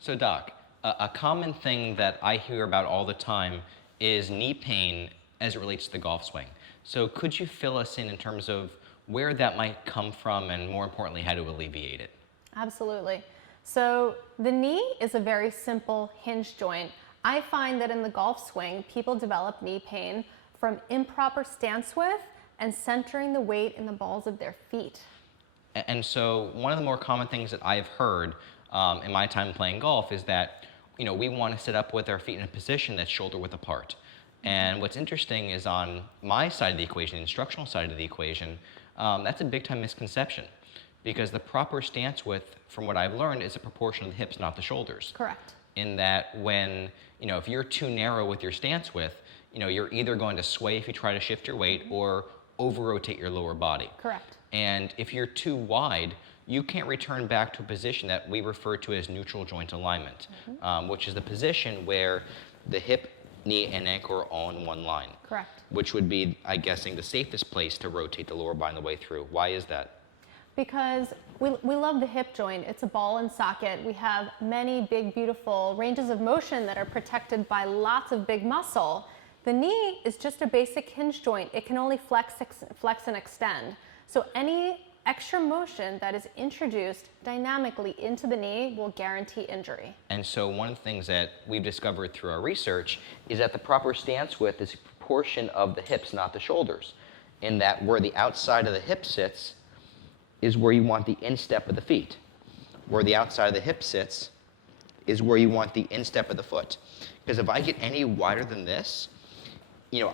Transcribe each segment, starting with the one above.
So Doc, a common thing that I hear about all the time is knee pain as it relates to the golf swing. So could you fill us in terms of where that might come from and more importantly, how to alleviate it? Absolutely. So the knee is a very simple hinge joint. I find that in the golf swing, people develop knee pain from improper stance width and centering the weight in the balls of their feet. And so one of the more common things that I've heard in my time playing golf is that we want to sit up with our feet in a position that's shoulder width apart. And what's interesting is on my side of the equation, the instructional side of the equation, that's a big time misconception because the proper stance width, from what I've learned, is a proportion of the hips, not the shoulders. Correct. In that when, if you're too narrow with your stance width, you're either going to sway if you try to shift your weight or over-rotate your lower body. Correct. And if you're too wide, you can't return back to a position that we refer to as neutral joint alignment, which is the position where the hip, knee, and ankle are all in one line. Correct. Which would be, I'm guessing, the safest place to rotate the lower body the way through. Why is that? Because we love the hip joint. It's a ball and socket. We have many big, beautiful ranges of motion that are protected by lots of big muscle. The knee is just a basic hinge joint. It can only flex and extend. So any extra motion that is introduced dynamically into the knee will guarantee injury. And so one of the things that we've discovered through our research is that the proper stance width is a proportion of the hips, not the shoulders. In that where the outside of the hip sits is where you want the instep of the feet. Where the outside of the hip sits is where you want the instep of the foot. Because if I get any wider than this,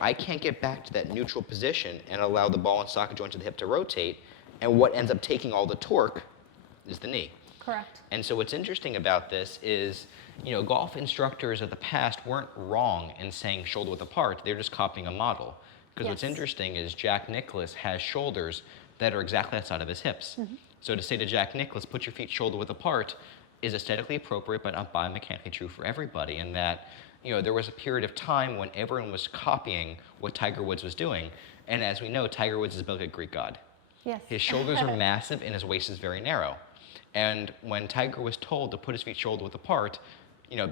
I can't get back to that neutral position and allow the ball and socket joint of the hip to rotate, and what ends up taking all the torque is the knee. Correct. And so what's interesting about this is, golf instructors of the past weren't wrong in saying shoulder width apart, they're just copying a model. Because what's interesting is Jack Nicklaus has shoulders that are exactly outside of his hips. So to say to Jack Nicklaus, put your feet shoulder width apart, is aesthetically appropriate, but not biomechanically true for everybody. And that, there was a period of time when everyone was copying what Tiger Woods was doing. And as we know, Tiger Woods is built like a Greek god. Yes. His shoulders are massive and his waist is very narrow. And when Tiger was told to put his feet shoulder width apart,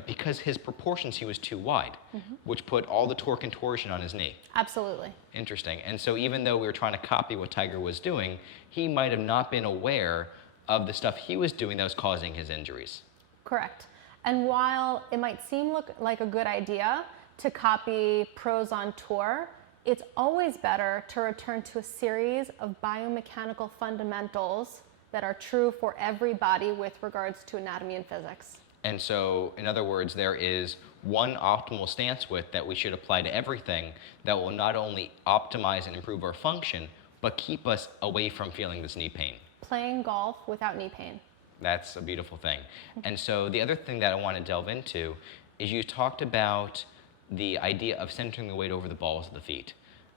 because his proportions, he was too wide, which put all the torque and torsion on his knee. Absolutely. Interesting. And so even though we were trying to copy what Tiger was doing, he might have not been aware of the stuff he was doing that was causing his injuries. Correct. And while it might seem like a good idea to copy pros on tour, it's always better to return to a series of biomechanical fundamentals that are true for everybody with regards to anatomy and physics. And so, in other words, there is one optimal stance width that we should apply to everything that will not only optimize and improve our function, but keep us away from feeling this knee pain. Playing golf without knee pain. That's a beautiful thing. And so the other thing that I want to delve into is you talked about the idea of centering the weight over the balls of the feet.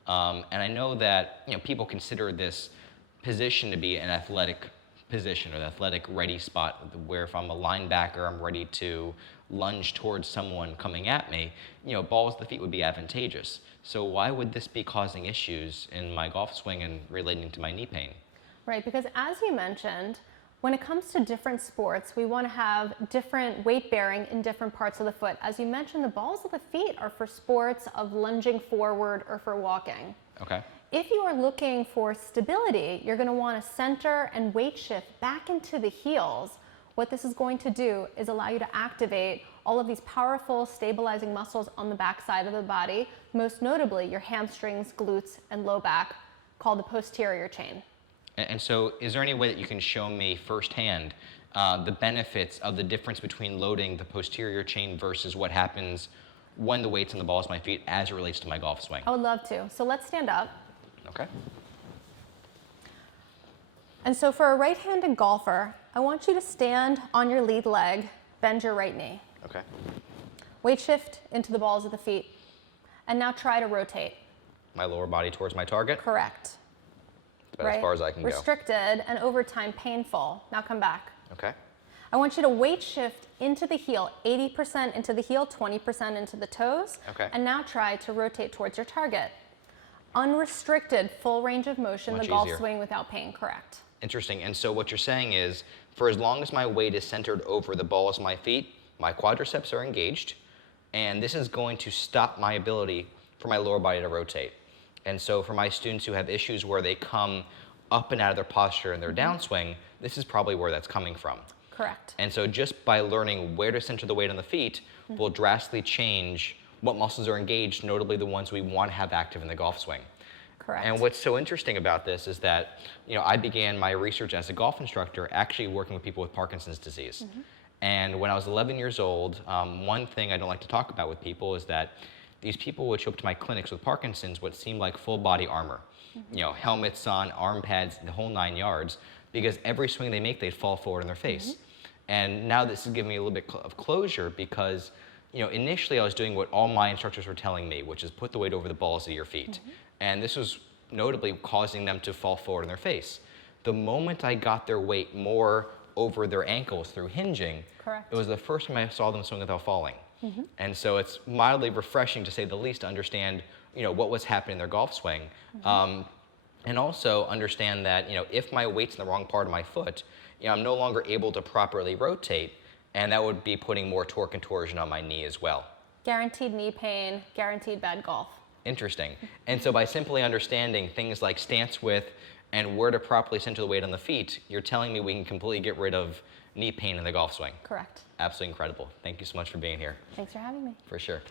And I know that people consider this position to be an athletic position or the athletic ready spot where if I'm a linebacker, I'm ready to lunge towards someone coming at me, balls of the feet would be advantageous. So why would this be causing issues in my golf swing and relating to my knee pain? Right, because as you mentioned, when it comes to different sports, we want to have different weight bearing in different parts of the foot. As you mentioned, the balls of the feet are for sports of lunging forward or for walking. Okay. If you are looking for stability, you're going to want to center and weight shift back into the heels. What this is going to do is allow you to activate all of these powerful stabilizing muscles on the back side of the body, most notably your hamstrings, glutes, and low back, called the posterior chain. And so is there any way that you can show me firsthand the benefits of the difference between loading the posterior chain versus what happens when the weight's on the balls of my feet as it relates to my golf swing? I would love to. So let's stand up. Okay. And so for a right-handed golfer, I want you to stand on your lead leg, bend your right knee. Okay. Weight shift into the balls of the feet. And now try to rotate. My lower body towards my target? Correct. It's about as far as I can go. Restricted and over time painful. Now come back. Okay. I want you to weight shift into the heel, 80% into the heel, 20% into the toes. Okay. And now try to rotate towards your target. Unrestricted, full range of motion, Much the golf easier. swing without pain, correct. Interesting. And so what you're saying is, for as long as my weight is centered over the balls of my feet, my quadriceps are engaged, and this is going to stop my ability for my lower body to rotate. And so for my students who have issues where they come up and out of their posture in their downswing, this is probably where that's coming from. Correct. And so just by learning where to center the weight on the feet will drastically change what muscles are engaged, notably the ones we want to have active in the golf swing. Correct. And what's so interesting about this is that, I began my research as a golf instructor actually working with people with Parkinson's disease. And when I was 11 years old, one thing I don't like to talk about with people is that these people would show up to my clinics with Parkinson's what seemed like full body armor. Helmets on, arm pads, the whole 9 yards, because every swing they make, they'd fall forward in their face. And now this is giving me a little bit of closure because, initially I was doing what all my instructors were telling me, which is put the weight over the balls of your feet. And this was notably causing them to fall forward in their face. The moment I got their weight more over their ankles through hinging, Correct. it was the first time I saw them swing without falling. And so it's mildly refreshing, to say the least, to understand, what was happening in their golf swing. And also understand that, if my weight's in the wrong part of my foot, I'm no longer able to properly rotate, and that would be putting more torque and torsion on my knee as well. Guaranteed knee pain, guaranteed bad golf. Interesting. And so by simply understanding things like stance width and where to properly center the weight on the feet, you're telling me we can completely get rid of knee pain in the golf swing. Correct. Absolutely incredible. Thank you so much for being here. Thanks for having me. For sure.